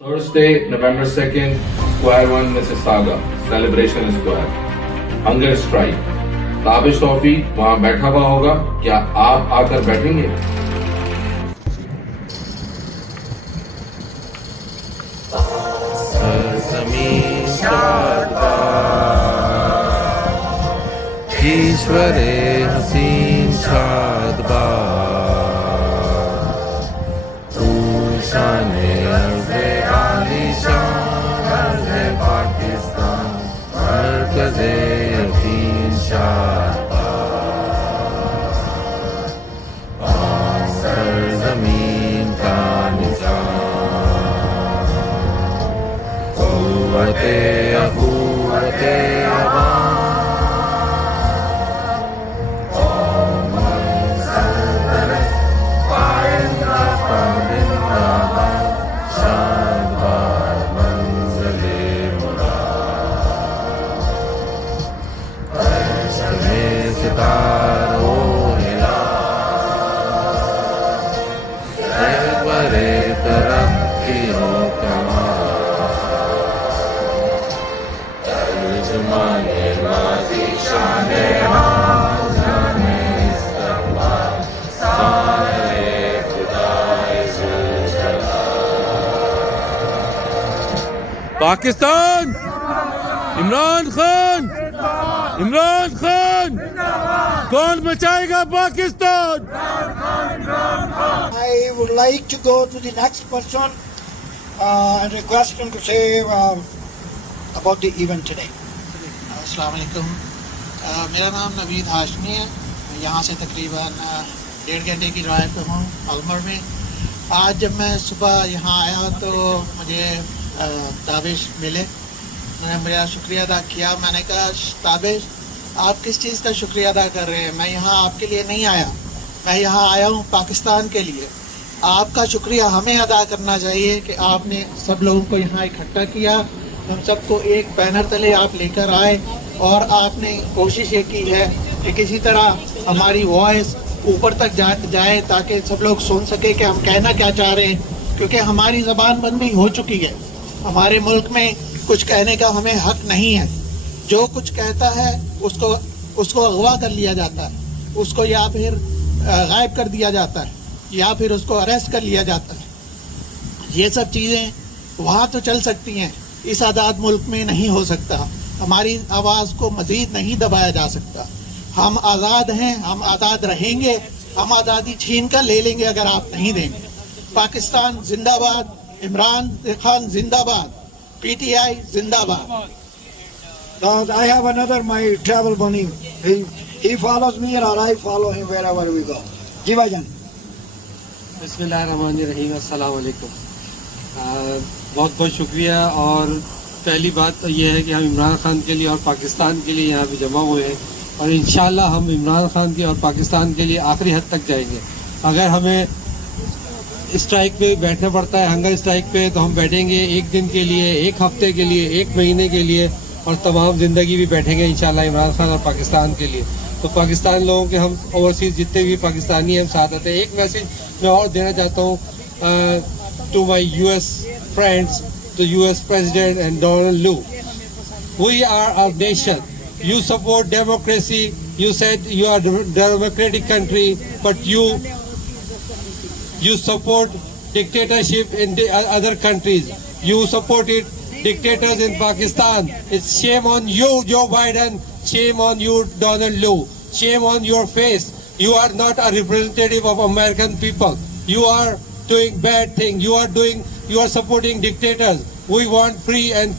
Thursday, November 2nd, Square 1, Mississauga Celebration Square. Hunger strike. Tabish توفیق وہاں بیٹھا ہوا ہوگا. کیا آپ آ کر بیٹھیں گے؟ زمین ایشور حسین شاد شان عرض عالی شان عرض پاکستان مرکز یقین شاد سرزمین کا نظام قوت اخوت عوام پاکستان عمران خان عمران خان کون بچائے گا Pakistan. I would like to go to the next person and request him to say about the event today. السلام علیکم. میرا نام نوید ہاشمی ہے. میں یہاں سے تقریباً 1.5 گھنٹے کی ڈرائیو پہ ہوں المر میں. آج جب میں صبح یہاں آیا تو مجھے تابش ملے. میں نے میرا شکریہ ادا کیا. میں نے کہا تابش آپ کس چیز کا شکریہ ادا کر رہے ہیں؟ میں یہاں آپ کے لیے نہیں آیا, میں یہاں آیا ہوں پاکستان کے لیے. آپ کا شکریہ ہمیں ادا کرنا چاہیے کہ آپ نے سب لوگوں کو یہاں اکٹھا کیا, ہم سب کو ایک بینر تلے آپ لے کر آئے اور آپ نے کوشش یہ کی ہے کہ کسی طرح ہماری وائس اوپر تک جائے تاکہ سب لوگ سن سکے کہ ہم کہنا کیا چاہ رہے ہیں, کیونکہ ہماری زبان بندی ہو چکی ہے. ہمارے ملک میں کچھ کہنے کا ہمیں حق نہیں ہے. جو کچھ کہتا ہے اس کو اغوا کر لیا جاتا ہے, اس کو یا پھر غائب کر دیا جاتا ہے یا پھر اس کو اریسٹ کر لیا جاتا ہے. یہ سب چیزیں وہاں تو چل سکتی ہیں, اس آزاد ملک میں نہیں ہو سکتا. ہماری آواز کو مزید نہیں دبایا جا سکتا. ہم آزاد ہیں, ہم آزاد رہیں گے. ہم آزادی چھین کر لے لیں گے اگر آپ نہیں دیں گے. پاکستان زندہ باد, عمران خان زندہ باد, PTI زندہ باد. I have another my travel bunny. He follows me or I follow him wherever we go. جی بھائی جان. بسم اللہ الرحمن الرحیم. السلام علیکم. بہت بہت شکریہ. اور پہلی بات تو یہ ہے کہ ہم عمران خان کے لیے اور پاکستان کے لیے یہاں پہ جمع ہوئے ہیں, اور انشاءاللہ ہم عمران خان کے اور پاکستان کے لیے آخری حد تک جائیں گے. اگر ہمیں اسٹرائک پہ بیٹھنا پڑتا ہے, ہنگر اسٹرائک پہ, تو ہم بیٹھیں گے 1 دن کے لیے, 1 ہفتے کے لیے, 1 مہینے کے لیے, اور تمام زندگی بھی بیٹھیں گے انشاءاللہ عمران خان اور پاکستان کے لیے. تو پاکستان لوگوں کے ہم اوورسیز جتنے بھی پاکستانی ہیں ہم ساتھ آتے ہیں. ایک میسیج میں اور دینا چاہتا ہوں to my US friends, the US President and Donald Lu. We are our nation. You support democracy. You said you are a democratic country, but you support dictatorship in the other countries. You supported dictators in Pakistan. It's shame on you, Joe Biden. Shame on you, Donald Lu. Shame on your face. You are not a representative of American people. You are doing bad things. You are supporting dictators. We want free and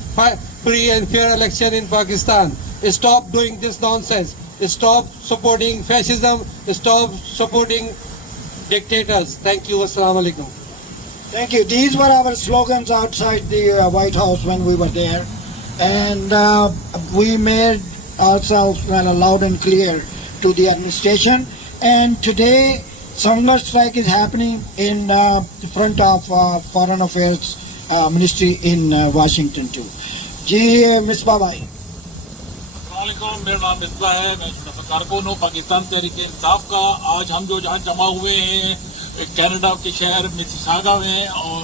fair election in Pakistan. Stop doing this nonsense. Stop supporting fascism. Stop supporting dictators. Thank you. Assalamu alaikum. Thank you. These were our slogans outside the White House when we were there, and we made ourselves loud and clear to the administration. And today, hunger strike is happening in front of Foreign Affairs Ministry in Washington too. جی مصباح بھائی. السلام علیکم. میرا نام مصباح ہے. میں کارکن ہوں پاکستان تحریک انصاف کا. آج ہم جو جہاں جمع ہوئے ہیں کینیڈا کے شہر مسیساگا میں, اور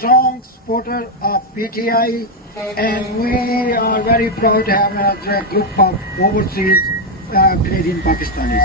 strong supporter of PTI and we are very proud to have a group of overseas Canadian Pakistanis.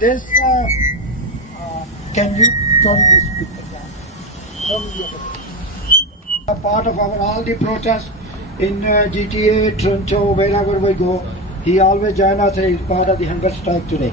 this can you turn this speaker down? A part of our all the protests in GTA, Toronto, wherever we go, he always join us as part of the hunger strike today.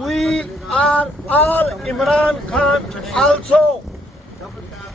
we are all Imran Khan also.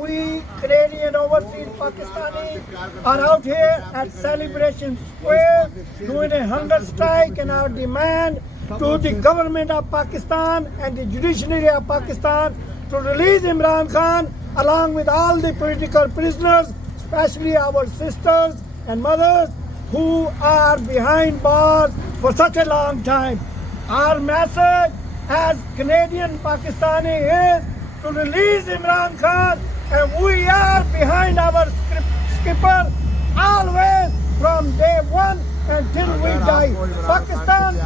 We Canadian overseas Pakistani are out here at Celebration Square doing a hunger strike and our demand to the government of Pakistan and the judiciary of Pakistan to release Imran Khan along with all the political prisoners, especially our sisters and mothers who are behind bars for such a long time. Our message as Canadian Pakistani is to release Imran Khan, and we are behind our skipper always from day one until we die. Pakistan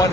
1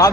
7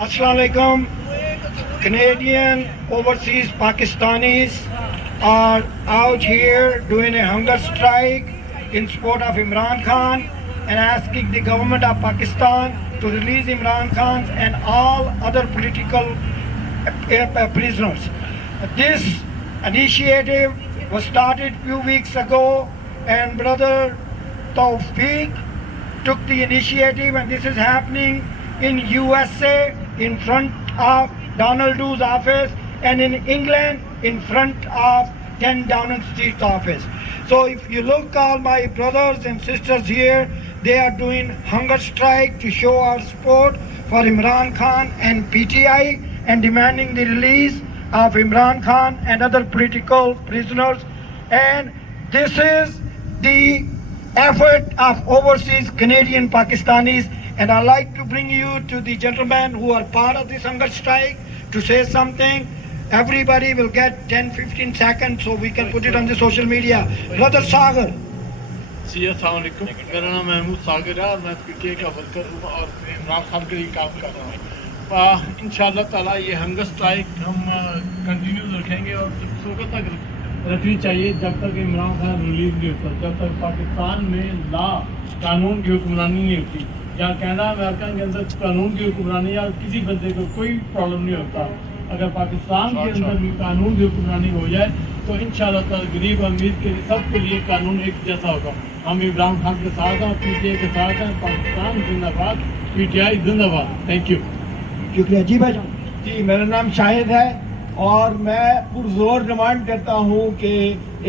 Assalamu alaikum. Canadian overseas Pakistanis are out here doing a hunger strike in support of Imran Khan and asking the government of Pakistan to release Imran Khan and all other political prisoners. This initiative was started few weeks ago, and Brother Tawfiq took the initiative, and this is happening in USA in front of Donald Du's office, and in England in front of 10 Downing Street office. So if you look, all my brothers and sisters here, they are doing hunger strike to show our support for Imran Khan and PTI and demanding the release of Imran Khan and other political prisoners. And this is the effort of overseas Canadian Pakistanis, and I'd like to bring you to the gentlemen who are part of this hunger strike to say something. Everybody will get 10-15 seconds so we can put it on the social media. Brother Sagar. جی السلام علیکم، میرا نام محمود ساگر ہے اور میں P T I کا worker ہوں اور عمران خان کے لیے کام کر رہا ہوں. انشاءاللہ تعالیٰ یہ ہنگر اسٹرائک ہم کنٹینیو رکھیں گے اور اس وقت تک رکھنی چاہیے جب تک عمران خان ریلیز نہیں ہوتا، جب تک پاکستان میں قانون کی حکمرانی نہیں ہوتی. یا کینیڈا امریکہ کے اندر قانون کی حکمرانی یا کسی بندے کو کوئی پرابلم نہیں ہوتا. اگر پاکستان کے اندر بھی قانون کی حکمرانی ہو جائے تو انشاءاللہ تعالیٰ غریب امیر کے سب کے لیے قانون ایک جیسا ہوگا. ہم عمران خان کے ساتھ ہیں، پی ٹی آئی کے ساتھ ہیں. پاکستان زندہ باد، پی ٹی آئی زندہ باد. Thank you. شکریہ. جی بھائی جان. جی میرا نام شاہد ہے اور میں پرزور ڈیمانڈ کرتا ہوں کہ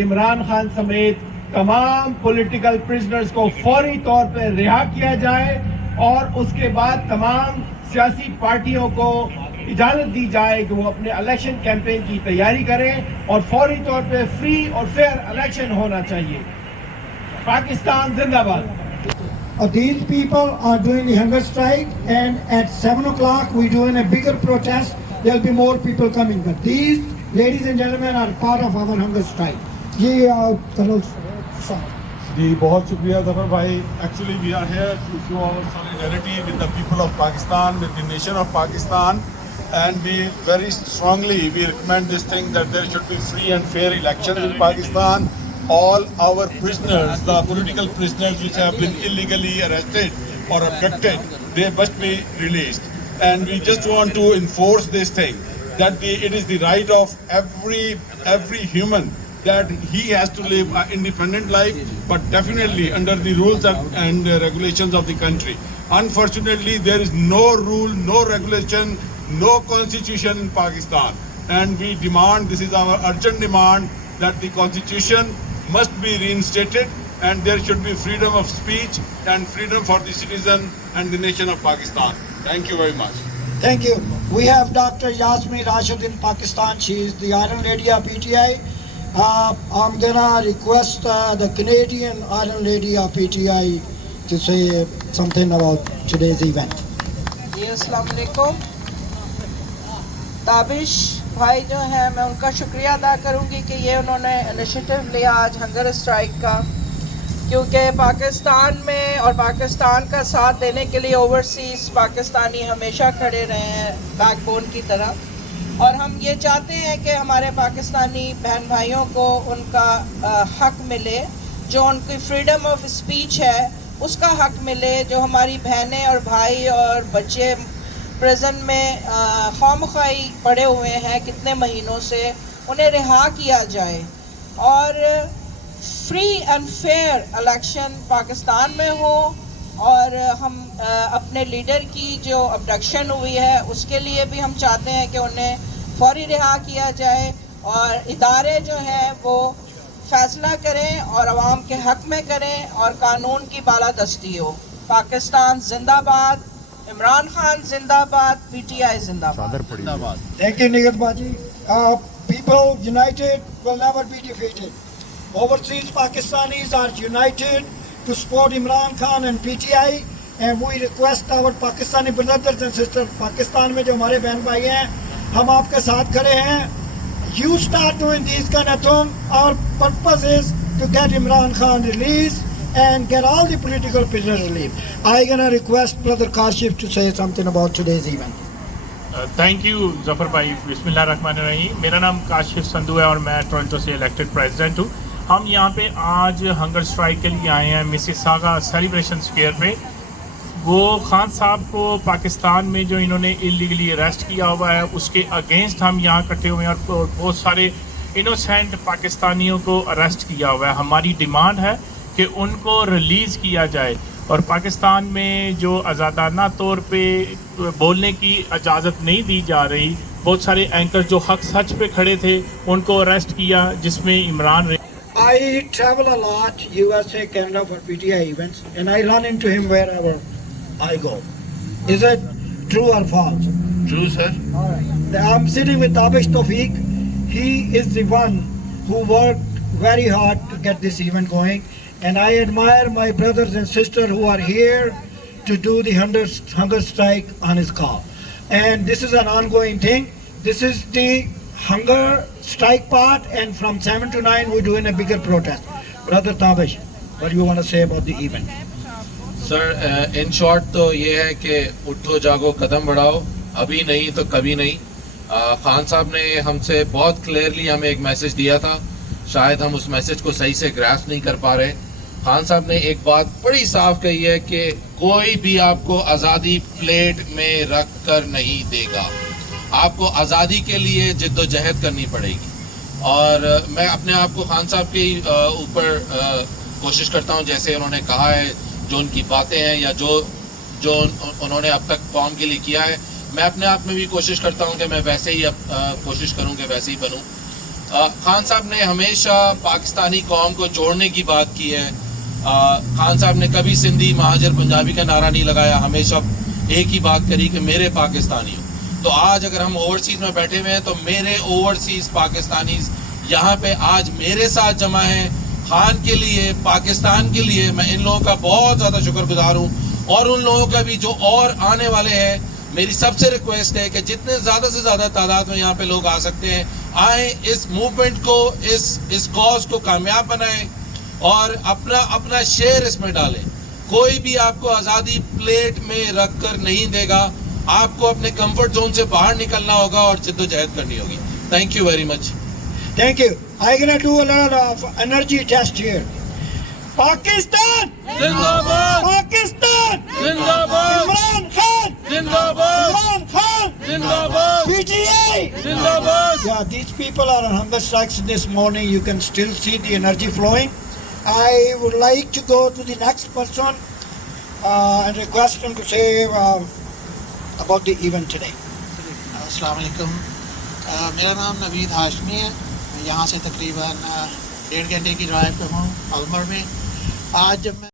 عمران خان سمیت تمام پولیٹیکل پرزنرز کو فوری طور پہ رہا کیا جائے اور اس کے بعد تمام سیاسی پارٹیوں کو اجازت دی جائے کہ وہ اپنے الیکشن کیمپین کی تیاری کریں اور فوری طور پہ فری اور فیئر الیکشن ہونا چاہیے. پاکستان زندہ باد. These people are doing the hunger strike, and at 7 o'clock we're doing a bigger protest. There'll be more people coming. But these, ladies and gentlemen, are part of our hunger strike. جی بہت شکریہ ظفر بھائی. Actually we are here to show our solidarity with the people of Pakistan, with the nation of Pakistan, and we very strongly we recommend this thing that there should be free and fair elections in Pakistan. All our prisoners, the political prisoners which have been illegally arrested or abducted, they must be released. And we just want to enforce this thing, that it is the right of every human that he has to live an independent life, but definitely under the rules and regulations of the country. Unfortunately, there is no rule, no regulation, no constitution in Pakistan. And we demand, this is our urgent demand, that the constitution must be reinstated and there should be freedom of speech and freedom for the citizen and the nation of Pakistan. Thank you very much. Thank you. We have Dr. Yasmin Rashid in Pakistan. She is the Iron Lady of PTI. I'm gonna request the Canadian Iron Lady of PTI to say something about today's event. السلام علیکم. تابش بھائی جو ہیں میں ان کا شکریہ ادا کروں گی کہ یہ انہوں نے انیشیٹو لیا آج ہنگر اسٹرائک کا، کیونکہ پاکستان میں اور پاکستان کا ساتھ دینے کے لیے اوورسیز پاکستانی ہمیشہ کھڑے رہے ہیں بیک بون کی طرح، اور ہم یہ چاہتے ہیں کہ ہمارے پاکستانی بہن بھائیوں کو ان کا حق ملے، جو ان کی فریڈم آف اسپیچ ہے اس کا حق ملے، جو ہماری بہنیں اور بھائی اور بچے پریزن میں خواہ پڑے ہوئے ہیں کتنے مہینوں سے، انہیں رہا کیا جائے اور free and fair election Pakistan میں ہو. اور ہم اپنے لیڈر کی جو ابڈکشن ہوئی ہے اس کے لیے بھی ہم چاہتے ہیں کہ انہیں فوری رہا کیا جائے اور ادارے جو ہیں وہ فیصلہ کریں اور عوام کے حق میں کریں اور قانون کی بالادستی ہو. پاکستان زندہ باد، عمران خان زندہ باد، پی ٹی آئی زندہ باد. Thank you, Nigat Baji. People united will never be defeated. Overseas Pakistanis are united to support Imran Khan and PTI, and we request our Pakistani brothers and sisters, Pakistan میں جو ہمارے بہن بھائی ہیں، ہم آپ کے ساتھ کھڑے ہیں. You start doing these kind of things. Our purpose is to get Imran Khan released and get all the political prisoners relieved. I'm gonna request Brother Kashif to say something about today's event. Thank you Zafar بھائی. بسم اللہ الرحمن الرحیم. میرا نام کاشف سندھو ہے اور میں Toronto سے الیکٹڈ پریزیڈنٹ ہوں. ہم یہاں پہ آج ہنگر اسٹرائک کے لیے آئے ہیں مسیساگا سیلیبریشن سکوئر پہ. وہ خان صاحب کو پاکستان میں جو انہوں نے اللیگلی اریسٹ کیا ہوا ہے اس کے اگینسٹ ہم یہاں اکٹھے ہوئے ہیں اور بہت سارے انوسینٹ پاکستانیوں کو اریسٹ کیا ہوا ہے. ہماری ڈیمانڈ ہے کہ ان کو ریلیز کیا جائے اور پاکستان میں جو آزادانہ طور پہ بولنے کی اجازت نہیں دی جا رہی, بہت سارے اینکر جو حق سچ پہ کھڑے تھے ان کو اریسٹ کیا, جس میں Imran I travel a lot, USA, Canada for PTI events, and I run into him wherever I go. Is it true or false? True, sir. All right. I'm sitting with Tehreek. He is the one who worked very hard to get this event going, and I admire my brothers and sisters who are here to do the hunger strike on his call. And this is an ongoing thing. This is the hunger strike part, and from 7 to 9 we're doing a bigger protest. Brother Tabish, what do you want to say about the event? Sir in short تو یہ ہے کہ اٹھو جاگو قدم بڑھاؤ, ابھی نہیں تو کبھی نہیں. خان صاحب نے ہم سے بہت کلیئرلی ہمیں ایک میسج دیا تھا, شاید ہم اس میسج کو صحیح سے گراسپ نہیں کر پا رہے. خان صاحب نے ایک بات بڑی صاف کہی ہے کہ کوئی بھی آپ کو آزادی پلیٹ میں رکھ کر نہیں دے گا, آپ کو آزادی کے لیے جد و جہد کرنی پڑے گی. اور میں اپنے آپ کو خان صاحب کے اوپر کوشش کرتا ہوں, جیسے انہوں نے کہا ہے, جو ان کی باتیں ہیں یا جو انہوں نے اب تک قوم کے لیے کیا ہے, میں اپنے آپ میں بھی کوشش کرتا ہوں کہ میں ویسے ہی کوشش کروں کہ ویسے ہی بنوں. خان صاحب نے ہمیشہ پاکستانی قوم کو جوڑنے کی بات کی ہے. خان صاحب نے کبھی سندھی مہاجر پنجابی کا نعرہ نہیں لگایا, ہمیشہ ایک ہی بات کری کہ میرے پاکستانی ہوں. تو آج اگر ہم اوورسیز میں بیٹھے ہوئے ہیں تو میرے اوورسیز پاکستانیز یہاں پہ آج میرے ساتھ جمع ہیں. خان کے لیے, پاکستان کے لیے میں ان لوگوں کا بہت زیادہ شکر گزار ہوں, اور ان لوگوں کا بھی جو اور آنے والے ہیں. میری سب سے ریکویسٹ ہے کہ جتنے زیادہ سے زیادہ تعداد میں یہاں پہ لوگ آ سکتے ہیں آئیں, اس موومنٹ کو, اس کاز کو کامیاب بنائیں اور اپنا شیئر اس میں ڈالیں. کوئی بھی آپ کو آزادی پلیٹ میں رکھ کر نہیں دے گا, آپ کو اپنے کمفرٹ زون سے باہر نکلنا ہوگا اور جد و جہد کرنی ہوگی. Thank you very much. Thank you. I'm going to do a lot of energy test here. Pakistan! Zindabad! Pakistan! Zindabad! Imran Khan! Zindabad! Imran Khan! Zindabad! PTI! Zindabad! Yeah, these people are on hunger strikes this morning. You can still see the energy flowing. I would like to go to the next person and request him to say about the event today. السلام علیکم. میرا نام نوید ہاشمی ہے. میں یہاں سے تقریباً 1.5 گھنٹے کی ڈرائیو پہ ہوں المر میں. آج جب میں